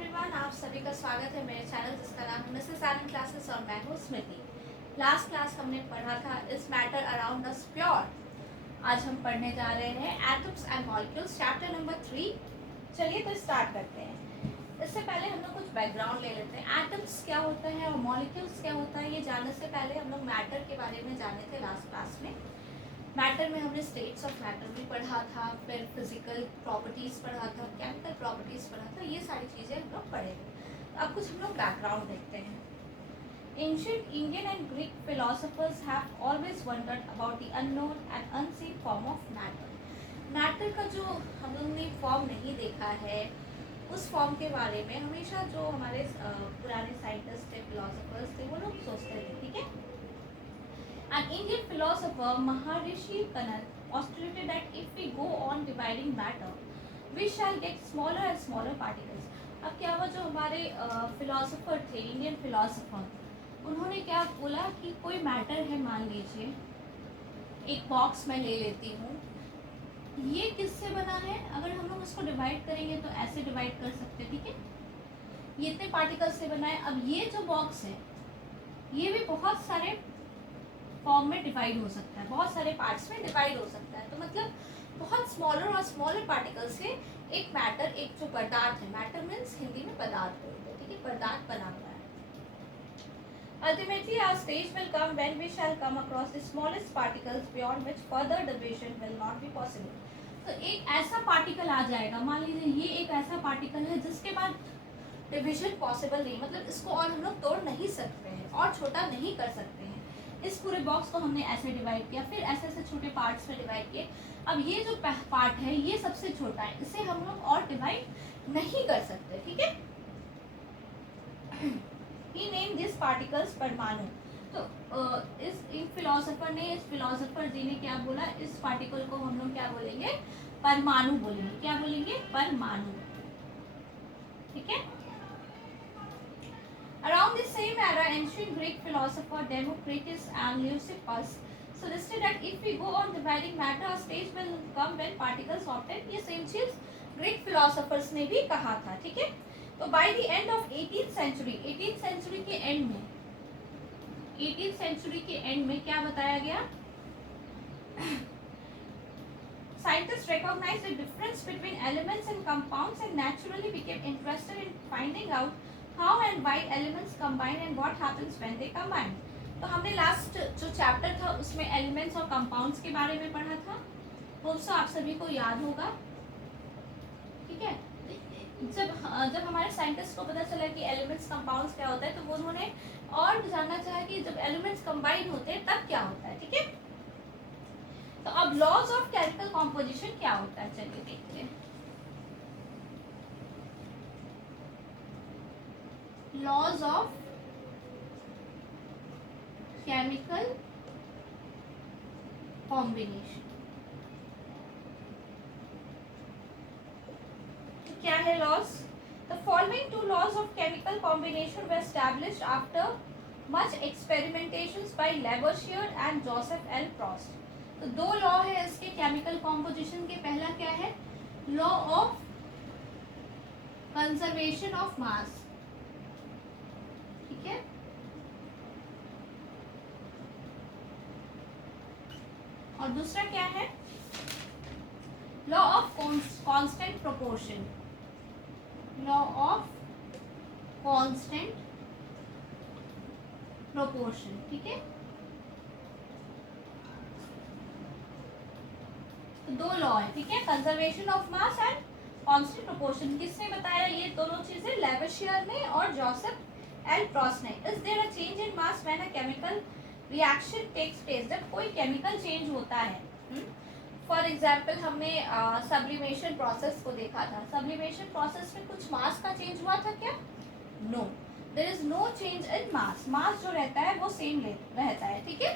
Everyone, आप सभी का स्वागत है मेरे चैनल जिसका नाम है मिसेस आनंद क्लासेस और मैं हूँ स्मृति। लास्ट क्लास हमने पढ़ा था इस मैटर अराउंड अस प्योर। आज हम पढ़ने जा रहे हैं atoms and molecules chapter number 3। चलिए तो स्टार्ट करते हैं। इससे पहले हम लोग कुछ बैकग्राउंड ले लेते हैं। एटम्स क्या होता है और मॉलिक्यूल्स क्या होता है ये जानने से पहले हम लोग मैटर के बारे में जाने थे लास्ट क्लास में। मैटर में हमने स्टेट्स ऑफ मैटर भी पढ़ा था, फिर फिजिकल प्रॉपर्टीज़ पढ़ा था, केमिकल प्रॉपर्टीज़ पढ़ा था, ये सारी चीज़ें हम लोग पढ़े थे। अब कुछ हम लोग बैकग्राउंड देखते हैं। Ancient Indian and Greek philosophers have always wondered about the unknown and unseen form of matter. Matter का जो हम लोग ने फॉर्म नहीं देखा है, उस फॉर्म के बारे में हमेशा जो हमारे पुराने साइंटिस्ट थे, फिलोसोफर्स थे, वो लोग सोचते थे। ठीक है। An Indian philosopher, Maharishi Kanad, postulated that if we go on dividing matter, we shall get smaller and smaller particles. अब क्या हुआ, जो हमारे फिलोसोफर थे, इंडियन फिलोसोफर, उन्होंने क्या बोला कि कोई मैटर है, मान लीजिए एक बॉक्स मैं ले लेती हूँ, ये किससे बना है, अगर हम लोग इसको डिवाइड करेंगे तो ऐसे डिवाइड कर सकते हैं। ठीक है, ये इतने पार्टिकल्स से बना है। अब ये जो बॉक्स है ये भी बहुत सारे फॉर्म में डिवाइड हो सकता है, बहुत सारे पार्ट्स में डिवाइड हो सकता है। तो मतलब बहुत स्मॉलर और स्मॉलर पार्टिकल से एक मैटर, एक जो पदार्थ है, मैटर मीन्स हिंदी में पदार्थ बोलते हैं। ठीक है, पदार्थ बना हुआ है। Ultimately our stage will come when we shall come across the smallest particles beyond which further division will not be possible. तो एक ऐसा पार्टिकल आ जाएगा, मान लीजिए ये एक ऐसा पार्टिकल है जिसके बाद डिवीजन पॉसिबल नहीं, मतलब इसको और हम लोग तोड़ नहीं सकते हैं और छोटा नहीं कर सकते हैं। इस पूरे बॉक्स को हमने ऐसे डिवाइड किया, फिर ऐसे ऐसे छोटे पार्ट्स में डिवाइड किए। अब ये जो पार्ट है ये सबसे छोटा है, इसे हम लोग और डिवाइड नहीं कर सकते। ठीक है। He named these particles परमाणु। तो इस फिलोसोफर ने, इस फिलोसोफर जी ने क्या बोला, इस पार्टिकल को हम लोग क्या बोलेंगे, परमाणु बोलेंगे। क्या बोलेंगे, परमाणु। ठीक है। Around the same era, ancient Greek philosopher Democritus and Leucippus suggested that if we go on dividing matter, a stage will come when particles obtain। ये सेम चीज ग्रीक philosophers ने भी कहा था। ठीक है। तो by the end of 18th century, 18th century के एंड में, 18th century के एंड में क्या बताया गया, scientists recognized the difference between elements and compounds and naturally became interested in finding out how and why elements combine and what happens when they combine। तो हमने last जो chapter था उसमें एलिमेंट्स और कंपाउंड्स के बारे में पढ़ा था, होप्स आप सभी को याद होगा। ठीक है। जब हमारे साइंटिस्ट को पता चला कि एलिमेंट्स कंपाउंड्स क्या होता है, तो वो उन्होंने और जानना चाहा कि जब एलिमेंट्स कंबाइन होते हैं तब क्या होता है। ठीक है। तो अब लॉज ऑफ केमिकल कॉम्पोजिशन क्या होता है, चलिए देखते हैं। लॉज ऑफ केमिकल कॉम्बिनेशन क्या है laws. The following two laws of chemical combination were established after much experimentations by Lavoisier and Joseph L Proust. तो दो लॉ है इसके केमिकल कॉम्पोजिशन के। पहला क्या है, law of conservation of mass. ठीक है। और दूसरा क्या है, law of constant proportion. Law of constant proportion. ठीक है। तो दो लॉ है। ठीक है, conservation of mass and constant proportion. किसने बताया ये दोनों चीजें, लेवोसियर ने और जोसेफ एल प्रॉस्ट ने। Is there a change in mass when a chemical reaction takes place. जब कोई केमिकल चेंज होता है, फॉर एग्जाम्पल हमने सब्लिमेशन प्रोसेस को देखा था। सब्लिमेशन प्रोसेस में कुछ मास का चेंज हुआ था क्या, no, there is no change in mass. Mass जो रहता है वो सेम रहता है। ठीक है।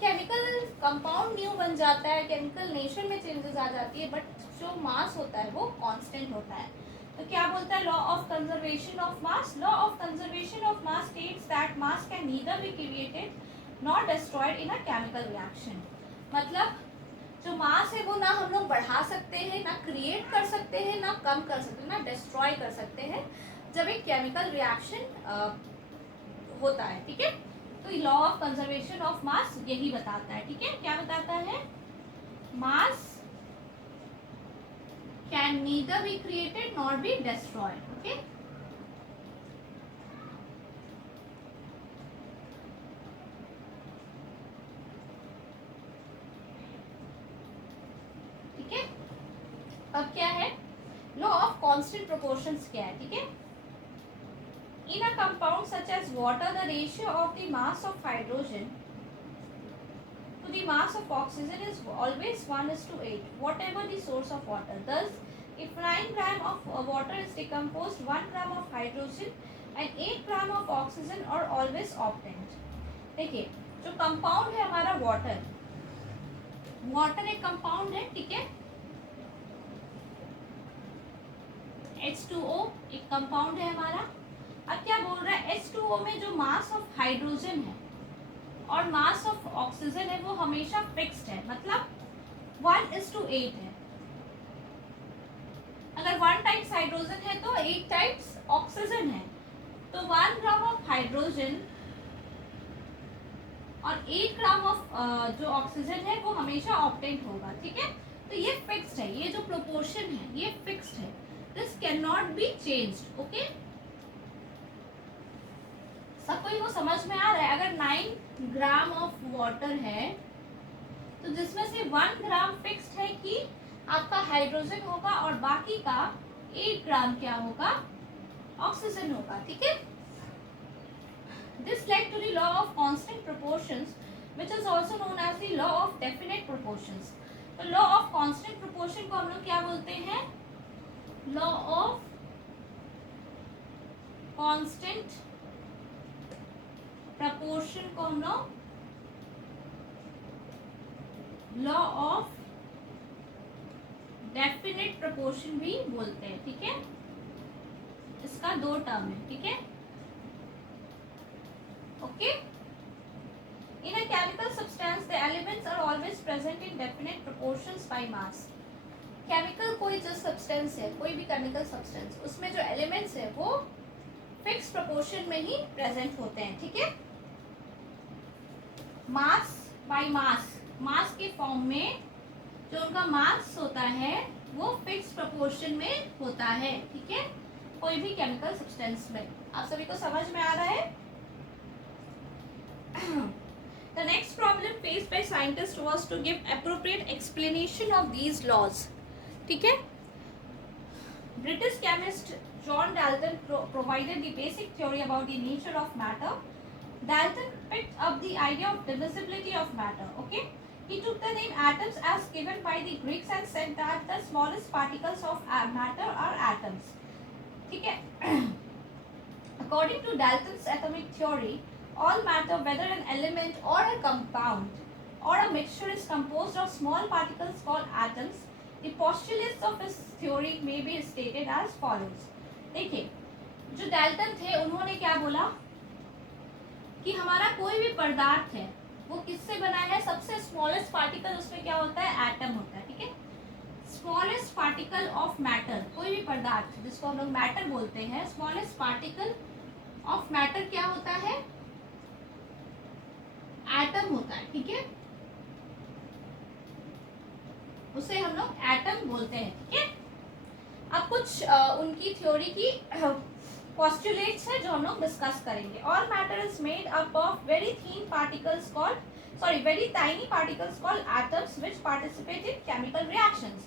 केमिकल कंपाउंड न्यू बन जाता है, केमिकल नेचर में चेंजेस आ जाती है, बट जो मास होता है वो कांस्टेंट होता है। तो क्या बोलता है, law of conservation of mass. Law of conservation of mass states that mass can neither be created not destroyed in a chemical reaction. मतलब जो मास है वो ना हम लोग बढ़ा सकते हैं, ना क्रिएट कर सकते हैं, ना कम कर सकते हैं, ना डिस्ट्रॉय कर सकते हैं, जब एक केमिकल रिएक्शन होता है, ठीक है। तो लॉ ऑफ कंजर्वेशन ऑफ मास यही बताता है, ठीक है। क्या बताता है? मास can neither be created nor be destroyed, okay. ठीक है, अब क्या है? लॉ ऑफ कांस्टेंट प्रोपोर्शंस क्या है, ठीक है। In a compound such as water, the ratio of the mass of hydrogen to the mass of oxygen is always 1:8, whatever the source of water. Thus, if 9 gram of water is decomposed, 1 gram of hydrogen and 8 gram of oxygen are always obtained. देखिए, जो compound है हमारा water, water एक compound है, ठीक है। H2O एक compound है हमारा। अब क्या बोल रहा है? H2O में जो मास ऑफ हाइड्रोजन है और मास ऑफ ऑक्सीजन है वो हमेशा फिक्स्ड है, मतलब 1:8 है। अगर 1 टाइम्स हाइड्रोजन है तो 8 टाइम्स ऑक्सीजन है, तो 1 ग्राम ऑफ हाइड्रोजन और 8 ग्राम ऑफ जो ऑक्सीजन है वो हमेशा ऑब्टेन होगा, ठीक है। तो ये फिक्स्ड है, ये जो प्रोपोर्शन है ये फिक्स्ड है, this can not be changed, okay. सबको ये वो समझ में आ रहा है? अगर 9 ग्राम ऑफ वाटर है तो जिसमें से 1 ग्राम फिक्स्ड है कि आपका हाइड्रोजन होगा और बाकी का 8 ग्राम क्या होगा? ऑक्सीजन होगा, ठीक है। This led to the law of constant proportions which is also known as the law of definite proportions. तो लॉ ऑफ कांस्टेंट प्रोपोर्शन को हम लोग क्या बोलते हैं? लॉ ऑफ कांस्टेंट प्रपोर्शन को हम लोग लॉ ऑफ डेफिनेट प्रपोर्शन भी बोलते हैं, ठीक है। इसका 2 टर्म है, ठीक है, okay. In a chemical substance the elements are always present in definite proportions by mass. Chemical कोई जो सब्सटेंस है, कोई भी केमिकल सब्सटेंस, उसमें जो एलिमेंट्स है वो फिक्स प्रपोर्शन में ही प्रेजेंट होते हैं, ठीक है। मास बाय मास, मास के फॉर्म में जो उनका मास होता है वो फिक्स प्रोपोर्शन में होता है, ठीक है, कोई भी केमिकल सब्सटेंस में। आप सभी को समझ में आ रहा है? The next problem faced by scientists was to give appropriate explanation of these laws, ठीक है। British chemist John Dalton provided the basic theory about the nature of matter. Dalton picked up the idea of divisibility of matter, okay. He took the name atoms as given by the Greeks and said that the smallest particles of matter are atoms, ठीक है। According to Dalton's atomic theory, all matter, whether an element or a compound or a mixture, is composed of small particles called atoms. The postulates of his theory may be stated as follows. देखिए, जो Dalton थे उन्होंने क्या बोला कि हमारा कोई भी पदार्थ है वो किससे बना है? सबसे स्मॉलेस्ट पार्टिकल उसमें क्या होता है? एटम होता है, ठीक है। स्मॉलेस्ट पार्टिकल ऑफ मैटर, कोई भी पदार्थ जिसको हम लोग मैटर बोलते हैं, स्मॉलेस्ट पार्टिकल ऑफ मैटर क्या होता है? एटम होता है, ठीक है। उसे हम लोग एटम बोलते हैं, ठीक है। अब कुछ उनकी थ्योरी की postulates है जो हम लोग डिस्कस करेंगे। All matter is made up of very thin particles very tiny particles called atoms which participate in chemical reactions.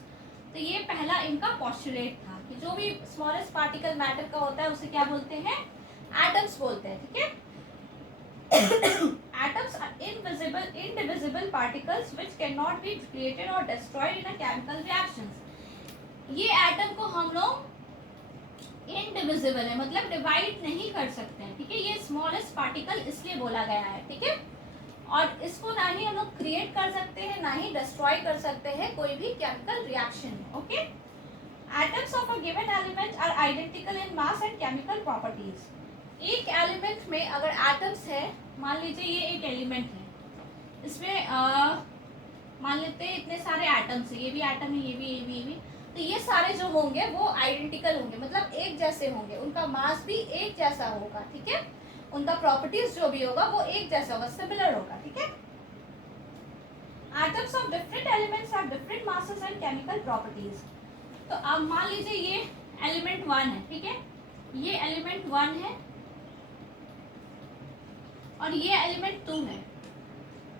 तो ये पहला इनका postulate था कि जो भी smallest particle matter का होता है उसे क्या बोलते हैं? Atoms बोलते हैं, ठीक है। Atoms are indivisible particles which cannot be created or destroyed in a chemical reactions. ये एटम को हम लोग इनडिविजिबल है, मतलब डिवाइड नहीं कर सकते हैं, ठीक है। ये स्मॉलेस्ट पार्टिकल इसलिए बोला गया है, ठीक है। और इसको ना ही हम लोग क्रिएट कर सकते हैं ना ही डिस्ट्रॉय कर सकते हैं कोई भी केमिकल रिएक्शन में, okay. Atoms of a given element are identical in mass and chemical properties. एक एलिमेंट में अगर एटम्स है, मान लीजिए ये एक एलिमेंट है, इसमें मान लेते हैं इतने सारे एटम्स है, ये भी एटम है, ये भी तो ये सारे जो होंगे वो आइडेंटिकल होंगे, मतलब एक जैसे होंगे, उनका मास भी एक जैसा होगा, ठीक है, उनका प्रॉपर्टीज जो भी होगा वो एक जैसा होगा, सिमिलर होगा, ठीक है। Atoms of different elements have different masses and chemical properties. तो अब मान लीजिए ये एलिमेंट 1 है, ठीक है, ये एलिमेंट 1 है और ये एलिमेंट 2 है,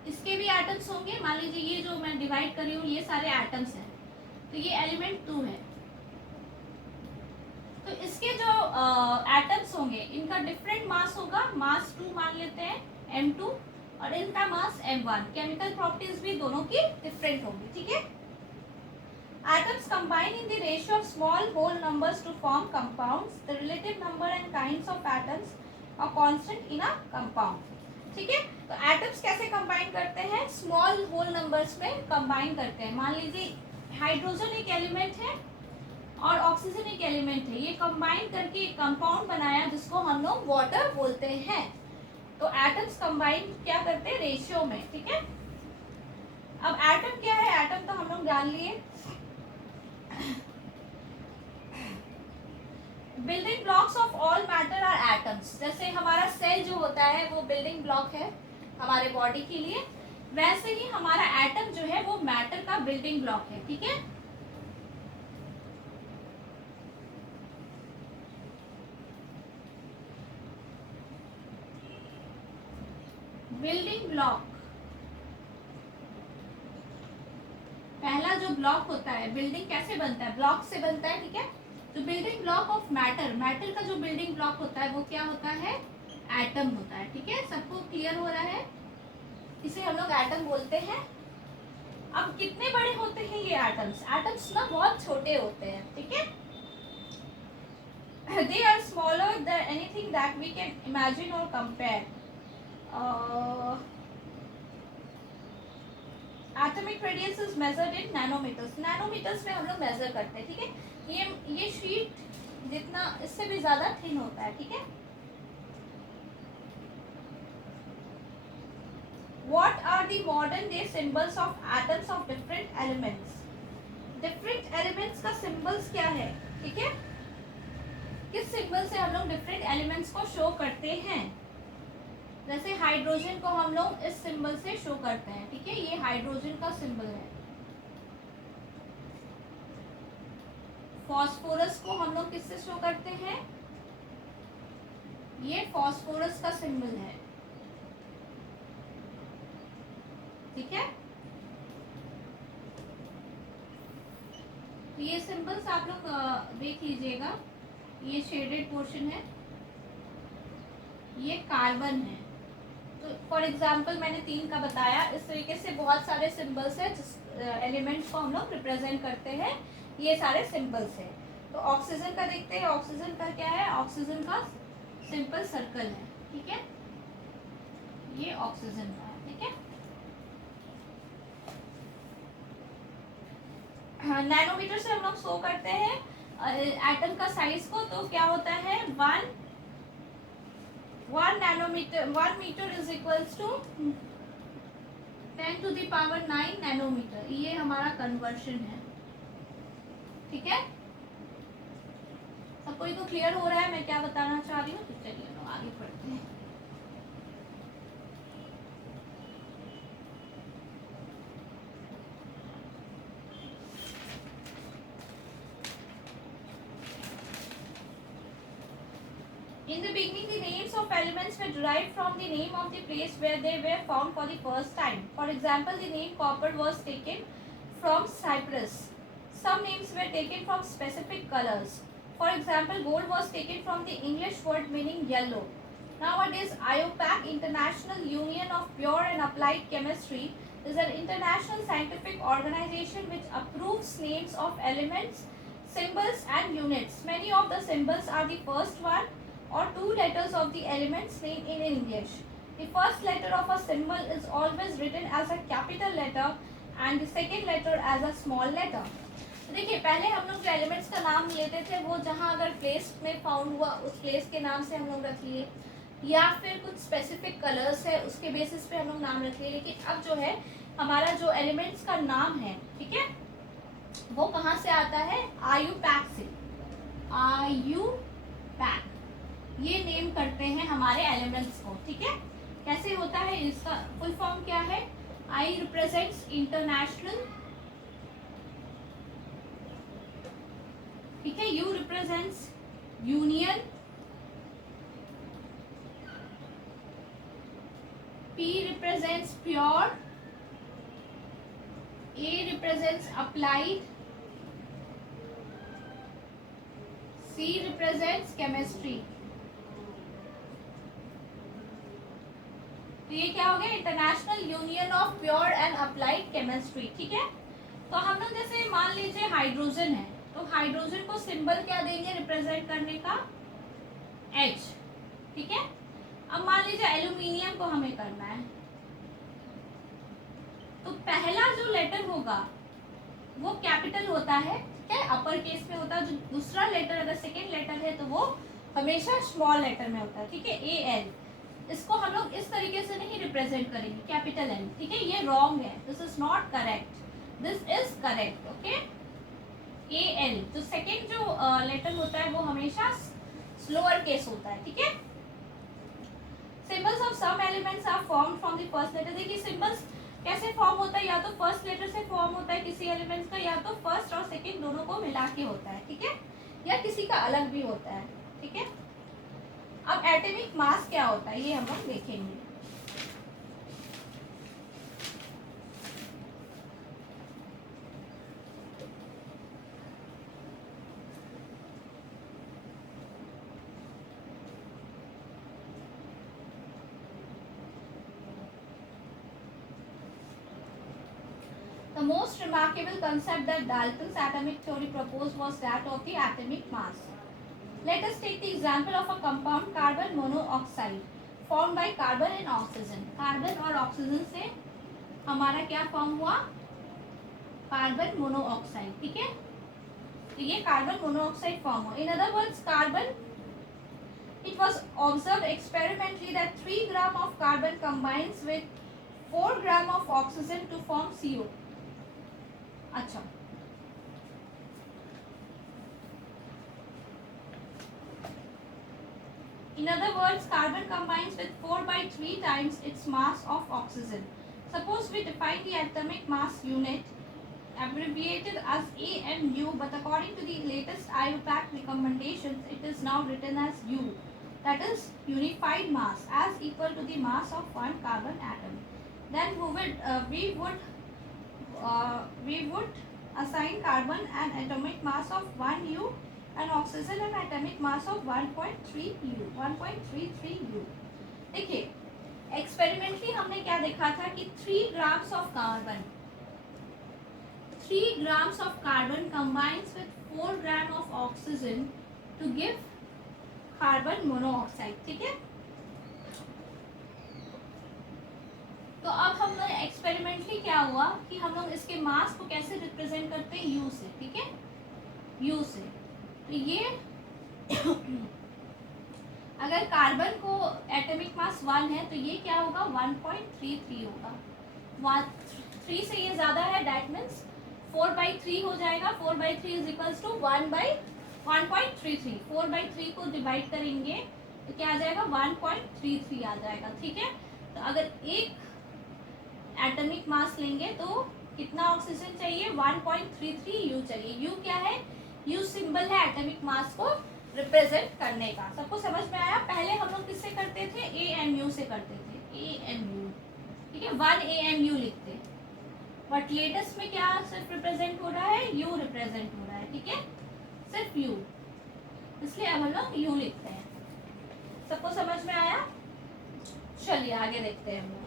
इसके भी एटम्स होंगे। मान लीजिए ये जो मैं डिवाइड कर रही हूँ ये सारे एटम्स हैं, तो ये एलिमेंट 2 है, तो इसके जो एटम्स होंगे इनका डिफरेंट मास होगा, मास 2 मान लेते हैं, m2, और इनका मास m1। केमिकल प्रॉपर्टीज भी दोनों की डिफरेंट होंगी, ठीक है। Atoms combine in the ratio of small whole numbers to form compounds. The relative number and kinds of atoms are constant in a compound. ठीक है, तो एटम्स कैसे कंबाइन करते हैं, स्मॉल होल नंबर्स में कंबाइन करते हैं। मान लीजिए हाइड्रोजन एक एलिमेंट है और ऑक्सीजन एक एलिमेंट है, ये कंबाइन करके एक कंपाउंड बनाया जिसको हम लोग वाटर बोलते हैं। तो एटम्स कंबाइन क्या करते हैं, रेशियो में, ठीक है। अब एटम क्या है, एटम तो हम लोग जान लिए, building blocks of all matter are atoms. जैसे हमारा सेल जो होता है वो बिल्डिंग ब्लॉक है हमारे बॉडी के लिए, वैसे ही हमारा एटम जो है वो मैटर का बिल्डिंग ब्लॉक है, ठीक है। बिल्डिंग ब्लॉक, पहला जो ब्लॉक होता है, बिल्डिंग कैसे बनता है, ब्लॉक से बनता है, ठीक है। तो building block of matter, matter का जो बिल्डिंग ब्लॉक होता है वो क्या होता है, एटम होता है, ठीक है। सबको क्लियर हो रहा है, इसे हम लोग एटम बोलते हैं। अब कितने बड़े होते हैं ये एटम्स, एटम्स ना बहुत छोटे होते हैं, ठीक है। They are smaller than anything that we can imagine or compare. Atomic radius is measured in nanometers. Nanometres में हम लोग मेजर करते हैं, ठीक है। ये शीट जितना इससे भी ज्यादा थिन होता है, ठीक है। What are the modern day symbols of atoms of different elements? Different elements का symbols क्या है, ठीक है, किस सिंबल से हम लोग डिफरेंट एलिमेंट्स को शो करते हैं। जैसे हाइड्रोजन को हम लोग इस सिंबल से शो करते हैं, ठीक है, ये हाइड्रोजन का सिंबल है। फॉस्फोरस को हम लोग किससे शो करते हैं, ये फॉस्फोरस का सिंबल है, ठीक है। तो ये सिंबल्स आप लोग देख लीजिएगा, ये शेडेड पोर्शन है, ये कार्बन है। तो फॉर एग्जांपल मैंने 3 का बताया, इस तरीके से बहुत सारे सिंबल्स है जिस एलिमेंट्स को हम लोग रिप्रेजेंट करते हैं, ये सारे सिंबल्स है। तो ऑक्सीजन का देखते हैं, ऑक्सीजन का क्या है, ऑक्सीजन का सिंपल सर्कल है, ठीक है, ये ऑक्सीजन का है, ठीक है। नैनोमीटर से हम लोग शो करते हैं एटम का साइज को, तो क्या होता है, 1 nanometre, 1 metre is equals to 10 to the power 9 nanometre, ये हमारा कन्वर्शन है, ठीक है। सब कोई को क्लियर हो रहा है मैं क्या बताना चाह रही हूँ, तो चलिए हम आगे बढ़ते हैं। In the beginning, the names of elements were derived from the name of the place where they were found for the first time. For example, the name copper was taken from Cyprus. Some names were taken from specific colors. For example, gold was taken from the English word meaning yellow. Nowadays, IUPAC, International Union of Pure and Applied Chemistry, is an international scientific organization which approves names of elements, symbols and units. Many of the symbols are the first one or 2 letters of the element's name in English. The first letter of a symbol is always written as a capital letter and the second letter as a small letter. देखिए पहले हम लोग जो elements का नाम लेते थे वो जहाँ अगर प्लेस में फाउंड हुआ उस प्लेस के नाम से हम लोग रख लिए, या फिर कुछ स्पेसिफिक कलर्स है उसके बेसिस पे हम लोग नाम रख लिए। लेकिन अब जो है हमारा जो एलिमेंट्स का नाम है, ठीक है, वो कहाँ से आता है? आयुपैक से। आयुपैक, ये नेम करते हैं हमारे एलिमेंट्स को, ठीक है। कैसे होता है, इसका फुल फॉर्म क्या है? आई रिप्रेजेंट्स इंटरनेशनल, ठीक है। You represents union, P represents pure, A represents applied, C represents chemistry। तो ये क्या हो गया? International union of pure and applied chemistry, ठीक है। तो हम लोग जैसे मान लीजिए हाइड्रोजन है, तो हाइड्रोजन को सिंबल क्या देंगे रिप्रेजेंट करने का? H, ठीक है। अब मान लीजिए एल्यूमिनियम को हमें करना है, तो पहला जो लेटर होगा वो कैपिटल होता है, ठीक है, अपर केस में होता है। जो दूसरा लेटर अगर सेकेंड लेटर है तो वो हमेशा स्मॉल लेटर में होता है, ठीक है, AL। इसको हम लोग इस तरीके से नहीं रिप्रेजेंट करेंगे, कैपिटल N, ठीक है। ये रॉन्ग है, this is not correct, this is correct, okay. AL जो सेकेंड जो लेटर होता है वो हमेशा स्लोअर केस होता है, ठीक है। Symbols of some elements are formed from the first letter. देखिए सिंबल्स कैसे फॉर्म होता है, या तो फर्स्ट लेटर से फॉर्म होता है किसी एलिमेंट्स का, या तो फर्स्ट और सेकंड दोनों को मिला के होता है, ठीक है, या किसी का अलग भी होता है, ठीक है। अब एटॉमिक मास क्या होता है ये हम लोग देखेंगे। The most remarkable concept that Dalton's atomic theory proposed was that of the atomic mass. Let us take the example of a compound carbon monoxide formed by carbon and oxygen. Carbon और oxygen से हमारा क्या form हुआ? Carbon monoxide, ठीक है। तो ये carbon monoxide form हुआ। In other words carbon, it was observed experimentally that 3 gram of carbon combines with 4 gram of oxygen to form CO. अच्छा, in other words carbon combines with 4 by 3 times its mass of oxygen. Suppose we define the atomic mass unit abbreviated as AMU, but according to the latest IUPAC recommendations it is now written as U, that is unified mass, as equal to the mass of one carbon atom. Then we would assign carbon an atomic mass of 1 U and oxygen an atomic mass of 1.3 U, 1.33 U। देखिए experimentally हमने क्या देखा था कि 3 grams of carbon combines with 4 gram of oxygen to give carbon monoxide, ठीक है। तो अब हम लोग एक्सपेरिमेंटली क्या हुआ कि हम लोग इसके मास को कैसे रिप्रेजेंट करते हैं? यू से, ठीक है, यू से। तो ये अगर कार्बन को एटॉमिक मास 1 है तो ये क्या होगा? 1.33 होगा। 3 से ये ज़्यादा है, डैट मीन्स 4/3 हो जाएगा। 4/3 इज इक्वल्स टू 1/1.33। 4/3 को डिवाइड करेंगे तो क्या आ जाएगा? 1.33 आ जाएगा, ठीक है। तो अगर एक एटॉमिक मास लेंगे तो कितना ऑक्सीजन चाहिए? 1.33 यू चाहिए। यू क्या है? यू सिंबल है एटॉमिक मास को रिप्रेजेंट करने का। सबको समझ में आया? पहले हम लोग किससे करते थे? AMU से करते थे, AMU, ठीक है, 1 AMU लिखते। बट लेटेस्ट में क्या सिर्फ रिप्रेजेंट हो रहा है? यू रिप्रेजेंट हो रहा है, ठीक है, सिर्फ यू, इसलिए अब हम लोग यू लिखते हैं। सबको समझ में आया? चलिए आगे देखते हैं हम लोग।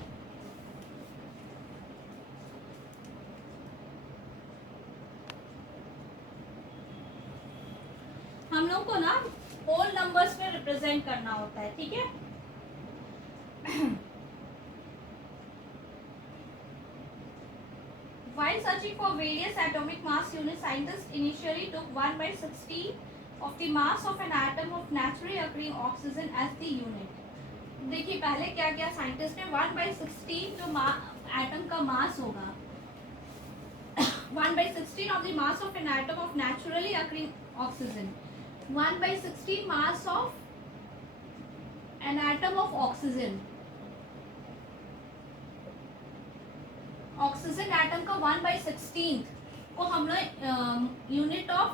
हम लोग को ना होल नंबर्स में रिप्रेजेंट करना होता है, ठीक है। While searching for various atomic mass units, scientists initially took 1/16 of the mass of an atom of naturally occurring oxygen as the unit. देखिए पहले क्या किया साइंटिस्ट ने? 1/16 जो एटम का मास होगा 1/16 of the mass of an atom of naturally occurring oxygen. 1/16 mass of an atom of oxygen. Oxygen atom का 1/16 को हम लोग unit of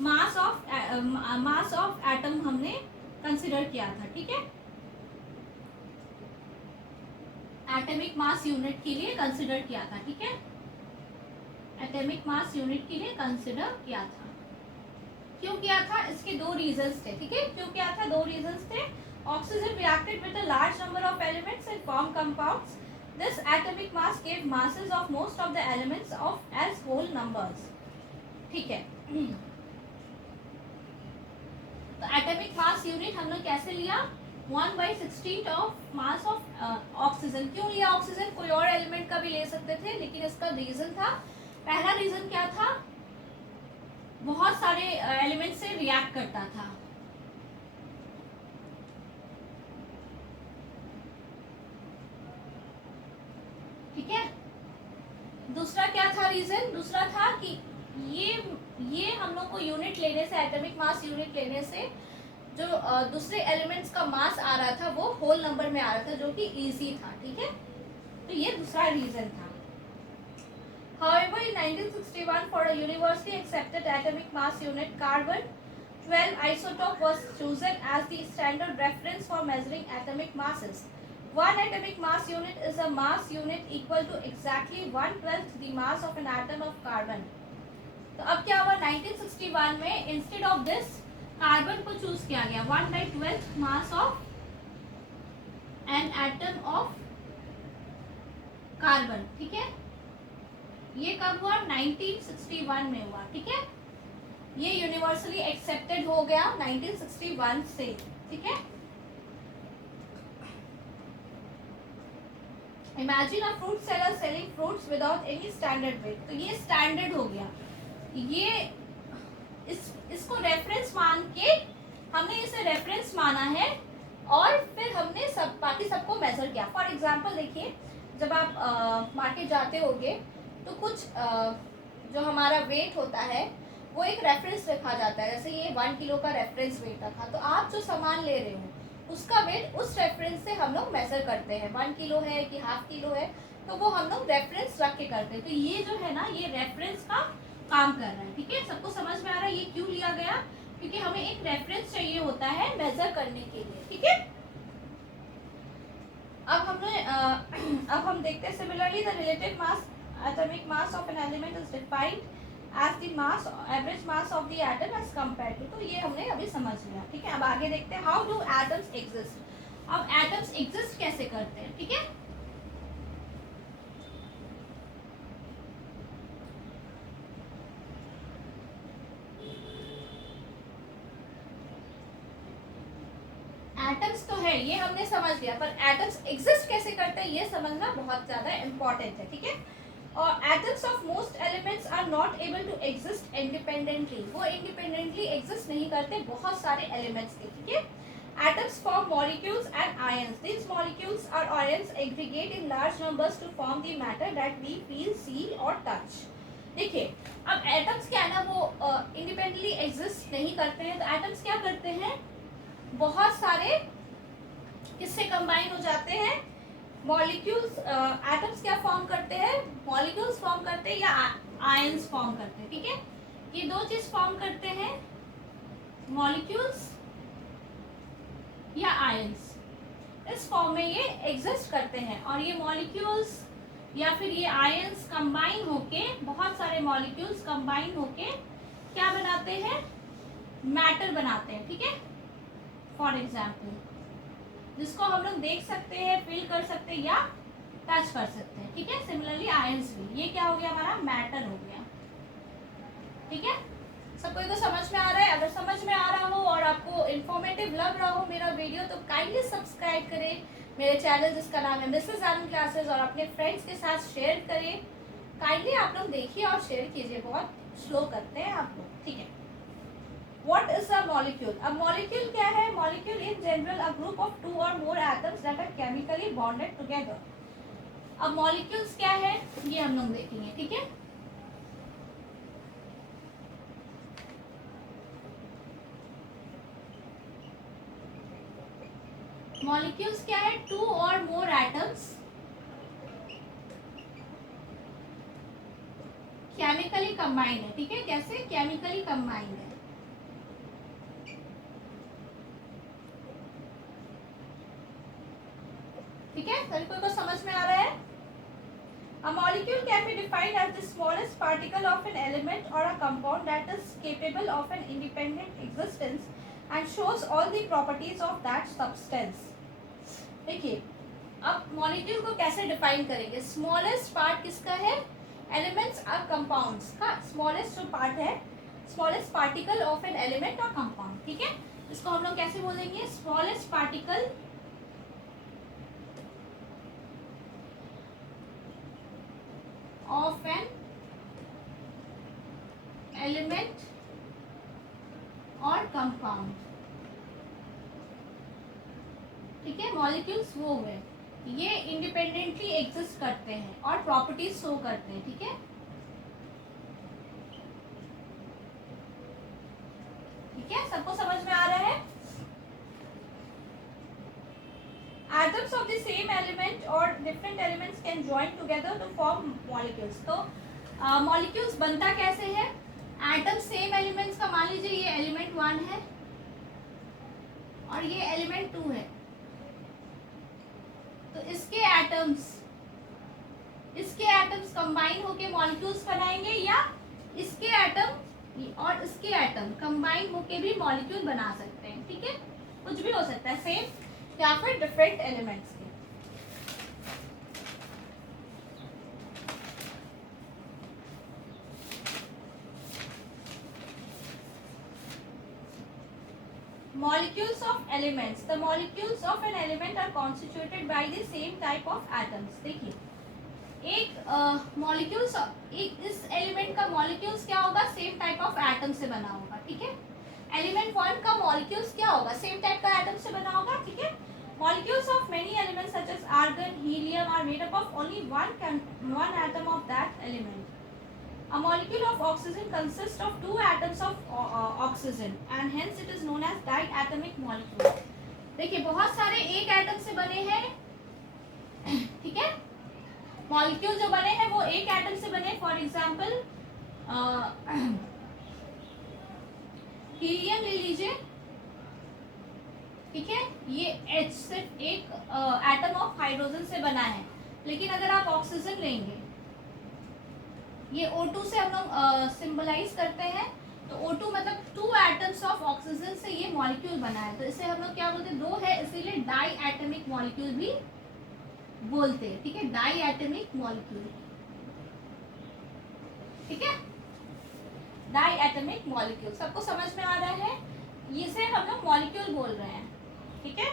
mass of atom हमने कंसिडर किया था, ठीक है, एटॉमिक मास यूनिट के लिए कंसिडर किया था, ठीक है, एटॉमिक मास यूनिट के लिए कंसिडर किया था। क्यों किया था? इसके दो रीजंस थे, ठीक है, क्यों किया था? दो रीजंस थे। Oxygen reacted with a large number of elements and form compounds. This atomic mass gave masses of most of the elements of as whole numbers. ठीक है, तो एटॉमिक मास यूनिट हम लोग कैसे लिया? 1/16 ऑफ मास ऑफ ऑक्सीजन. क्यों लिया oxygen? कोई और एलिमेंट का भी ले सकते थे, लेकिन इसका रीजन था, पहला रीजन क्या था? बहुत सारे एलिमेंट से रिएक्ट करता था. ठीक है, दूसरा क्या था रीजन? दूसरा था कि ये हम लोग को यूनिट लेने से, एटॉमिक मास यूनिट लेने से जो दूसरे एलिमेंट्स का मास आ रहा था वो होल नंबर में आ रहा था, जो कि इजी था, ठीक है, तो ये दूसरा रीजन था. However, in 1961 for a universally accepted atomic mass unit, carbon 12 isotope was chosen as the standard reference for measuring atomic masses. One atomic mass unit is a mass unit equal to exactly 1/12 the mass of an atom of carbon. तो अब क्या हुआ? 1961 में instead of this carbon को choose किया गया 1/12 मास of an atom of carbon. ठीक है, ये कब हुआ? 1961 में हुआ. ठीक है, ये यूनिवर्सली एक्सेप्टेड हो गया 1961 से. ठीक है, imagine a fruit seller selling fruits without any standard weight. तो ये स्टैंडर्ड हो गया, ये इसको रेफरेंस मान के हमने इसे रेफरेंस माना है और फिर हमने सब बाकी सबको मेजर किया. फॉर एग्जांपल देखिए, जब आप मार्केट जाते होगे तो कुछ जो हमारा वेट होता है वो एक रेफरेंस रखा जाता है. जैसे ये 1 किलो का रेफरेंस वेट रखा, तो आप जो सामान ले रहे हो उसका वेट उस रेफरेंस से हम लोग मेजर करते हैं. 1 किलो है कि हाफ किलो है, तो वो हम लोग रेफरेंस रख के करते हैं. तो ये जो है ना, ये रेफरेंस का काम कर रहा है. ठीक है, सबको समझ में आ रहा है ये क्यों लिया गया? क्योंकि हमें एक रेफरेंस चाहिए होता है मेजर करने के लिए. ठीक है, अब हम देखते हैं similarly the relative mass atomic mass of an element is defined as the mass average mass of the atom as compared to. तो ये हमने अभी समझ लिया. ठीक है, अब आगे देखते हैं हाउ डू एटम्स एग्जिस्ट. अब एटम्स एग्जिस्ट कैसे करते हैं? ठीक है, एटम्स तो है, ये हमने समझ लिया, पर एटम्स एग्जिस्ट कैसे करते हैं ये समझना बहुत ज्यादा इंपॉर्टेंट है. ठीक है, और atoms of most elements are not able to exist independently. वो इंडिपेंडेंटली एग्जिस्ट नहीं करते बहुत सारे एलिमेंट्स के. ठीक है, atoms form molecules and ions. These molecules or ions aggregate in large numbers to form the matter that we feel, see और touch. देखिए, अब एटम्स क्या है ना, वो इंडिपेंडेंटली एग्जिस्ट नहीं करते हैं. तो एटम्स क्या करते हैं? बहुत सारे किससे कंबाइन हो जाते हैं? मॉलिक्यूल्स. एटम्स क्या फॉर्म करते हैं? मॉलिक्यूल्स फॉर्म करते हैं या आयंस फॉर्म करते हैं. ठीक है, ये दो चीज फॉर्म करते हैं, मॉलिक्यूल्स या आयंस. इस फॉर्म में ये एग्जिस्ट करते हैं. और ये मॉलिक्यूल्स या फिर ये आयंस कंबाइन होके, बहुत सारे मॉलिक्यूल्स कंबाइन होके क्या बनाते हैं? मैटर बनाते हैं. ठीक है, फॉर एग्जाम्पल जिसको हम लोग देख सकते हैं, फील कर सकते हैं या टच कर सकते हैं. ठीक है, सिमिलरली आयंस भी, ये क्या हो गया? हमारा मैटर हो गया. ठीक है, सबको तो समझ में आ रहा है? अगर समझ में आ रहा हो और आपको इन्फॉर्मेटिव लग रहा हो मेरा वीडियो, तो काइंडली सब्सक्राइब करें मेरे चैनल जिसका नाम है मिसेस आनंद क्लासेस, और अपने फ्रेंड्स के साथ शेयर करें. काइंडली आप लोग देखिए और शेयर कीजिए, बहुत स्लो करते हैं आप लोग. ठीक है, What is a molecule? अब molecule क्या है? Molecule in general a group of 2 or more atoms that are chemically bonded together. अब मॉलिक्यूल्स क्या है ये हम लोग देखेंगे, ठीक है। मॉलिक्यूल्स क्या है, टू और मोर एटम्स केमिकली कंबाइंड है, ठीक है। कैसे केमिकली कंबाइंड है, ठीक है। सभी को समझ में आ रहा है। A molecule can be defined as the smallest particle of an element or a compound that is capable of an independent existence and shows all the properties of that substance. देखिए अब मॉलिक्यूल को कैसे define करेंगे। Smallest part किसका है, elements और compounds का smallest जो पार्ट है, smallest particle of an element और कंपाउंड, ठीक है। इसको हम लोग कैसे बोलेंगे, smallest particle of an element और कंपाउंड, ठीक है। मॉलिक्यूल्स वो हुए, ये इंडिपेंडेंटली एग्जिस्ट करते हैं और प्रॉपर्टीज शो करते हैं, ठीक है। ठीक है, सबको समझ में आ रहा है। Atoms of the same element or different elements can join together to form molecules. तो molecules बनता कैसे है, एटम सेम एलिमेंट्स का, मान लीजिए ये एलिमेंट 1 है और ये एलिमेंट 2 है, तो इसके एटम्स कंबाइन होके मॉलिक्यूल्स बनाएंगे, या इसके एटम और इसके एटम कंबाइन होके भी मॉलिक्यूल बना सकते हैं, ठीक है। कुछ भी हो सकता है, सेम या फिर डिफरेंट एलिमेंट्स के। Molecules of elements. The molecules of an element are constituted by the same type of atoms. देखिए एक मॉलिक्यूल्स एक इस एलिमेंट का मॉलिक्यूल्स क्या होगा, सेम टाइप ऑफ एटम से बना होगा, ठीक है। एलिमेंट 1 का मॉलिक्यूल्स क्या होगा, सेम टाइप का एटम से बना होगा, ठीक है। Molecules of many elements such as argon, helium are made up of only one atom of that element. A molecule of oxygen consists of 2 atoms of oxygen and hence it is known as diatomic molecule. देखिए बहुत सारे एक atom से बने हैं, ठीक है। Molecule जो बने हैं वो एक एटम से बने, फॉर एग्जाम्पल हीलियम ले लीजिए, ठीक है। ये H सिर्फ एक एटम ऑफ हाइड्रोजन से बना है, लेकिन अगर आप ऑक्सीजन लेंगे, ये O2 से हम लोग सिंबलाइज करते हैं, तो O2 मतलब 2 एटम्स ऑफ ऑक्सीजन से ये मॉलिक्यूल बना है, तो इसे हम लोग क्या बोलते हैं, 2 है इसीलिए डाई एटमिक मॉलिक्यूल भी बोलते हैं, ठीक है। डाई एटमिक मॉलिक्यूल, ठीक है। डाई एटमिक मॉलिक्यूल सबको समझ में आ रहा है, इसे हम लोग मॉलिक्यूल बोल रहे हैं, ठीक है,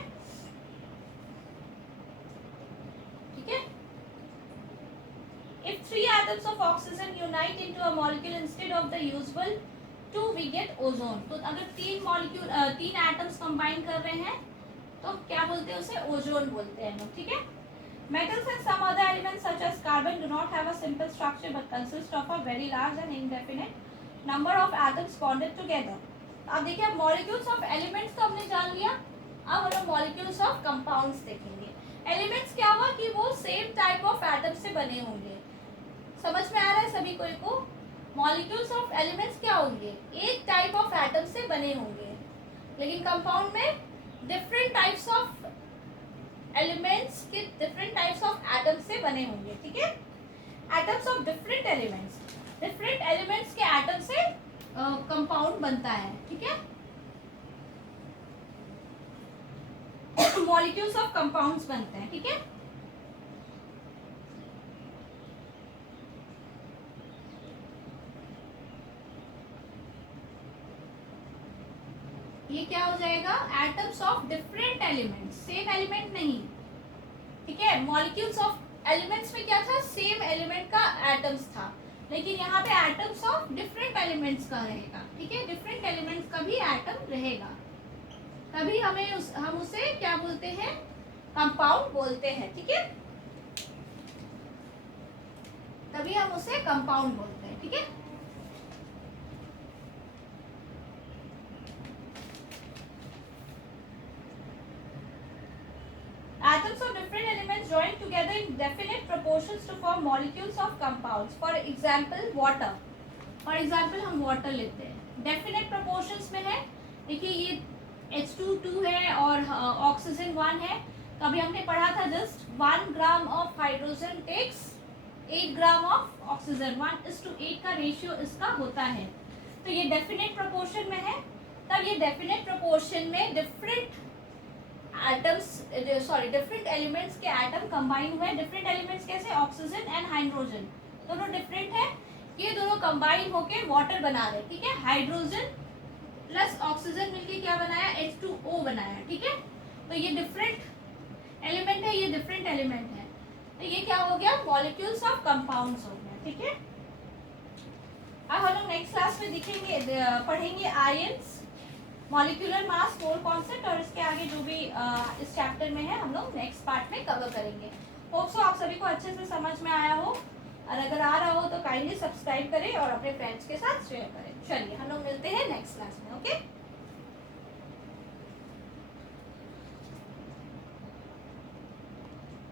ठीक है। If 3 atoms of oxygen unite into a molecule instead of the usual 2, we get ozone. तो अगर 3 एटम्स कंबाइन कर रहे हैं तो क्या बोलते हैं, उसे ओजोन बोलते हैं लोग, ठीक है। Metals and some other elements such as carbon do not have a simple structure but consist of a very large and indefinite number of atoms bonded together. अब देखिए, अब मॉलिक्यूल्स ऑफ एलिमेंट्स तो हमने जान लिया, अब हम मॉलिक्यूल्स ऑफ कंपाउंड्स देखेंगे। एलिमेंट्स क्या हुआ कि वो सेम टाइप ऑफ एटम से बने होंगे, समझ में आ रहा है सभी को। मॉलिक्यूल्स ऑफ एलिमेंट्स क्या होंगे, एक टाइप ऑफ एटम से बने होंगे, लेकिन कंपाउंड में डिफरेंट टाइप्स ऑफ एलिमेंट्स के डिफरेंट टाइप्स ऑफ एटम से बने होंगे, ठीक है। एटम्स ऑफ डिफरेंट एलिमेंट्स के एटम से कंपाउंड बनता है, ठीक है। मॉलिक्यूल्स ऑफ कंपाउंड्स बनते हैं, ठीक है। ये क्या हो जाएगा, atoms of different elements, same element नहीं, ठीक है। मॉलिक्यूल्स ऑफ एलिमेंट्स में क्या था, सेम एलिमेंट का एटम्स था, लेकिन यहाँ पे एटम्स ऑफ डिफरेंट एलिमेंट्स का रहेगा, ठीक है। डिफरेंट एलिमेंट्स का भी एटम रहेगा, तभी हम उसे क्या बोलते हैं, कंपाउंड बोलते हैं, ठीक है। तभी हम उसे कंपाउंड बोलते हैं, ठीक है। Atoms of different elements join together in definite proportions to form molecules of compounds. For example, water. For example, हम water लेते हैं, definite proportions में है। देखिए ये H2 2 है और ऑक्सीजन 1 है। तो अभी हमने पढ़ा था just 1 gram of hydrogen takes 8 gram of oxygen, 1:8 का रेशियो इसका होता है। तो ये डेफिनेट प्रोपोर्शन में है। तब ये डेफिनेट प्रोपोर्शन में डिफरेंट डिफरेंट एलिमेंट्स के एटम कंबाइन हुए। डिफरेंट एलिमेंट्स कैसे, ऑक्सीजन एंड हाइड्रोजन दोनों डिफरेंट है। ये दोनों कंबाइन होके वाटर बना रहे, ठीक है। हाइड्रोजन प्लस ऑक्सीजन मिलके क्या बनाया, H2O बनाया, ठीक है। तो ये डिफरेंट एलिमेंट है, ये डिफरेंट एलिमेंट है। तो ये क्या हो गया, मॉलिक्यूल्स ऑफ कंपाउंड्स हो गया, ठीक है। अब हम लोग नेक्स्ट क्लास में दिखेंगे, पढ़ेंगे ions, molecular mass, mole concept, और इसके आगे जो भी इस चैप्टर में है हम लोग नेक्स्ट पार्ट में कवर करेंगे। होप सो आप सभी को अच्छे से समझ में आया हो, और अगर आ रहा हो तो काइंडली सब्सक्राइब करें और अपने फ्रेंड्स के साथ शेयर करें। चलिए हम लोग मिलते हैं नेक्स्ट क्लास में, ओके।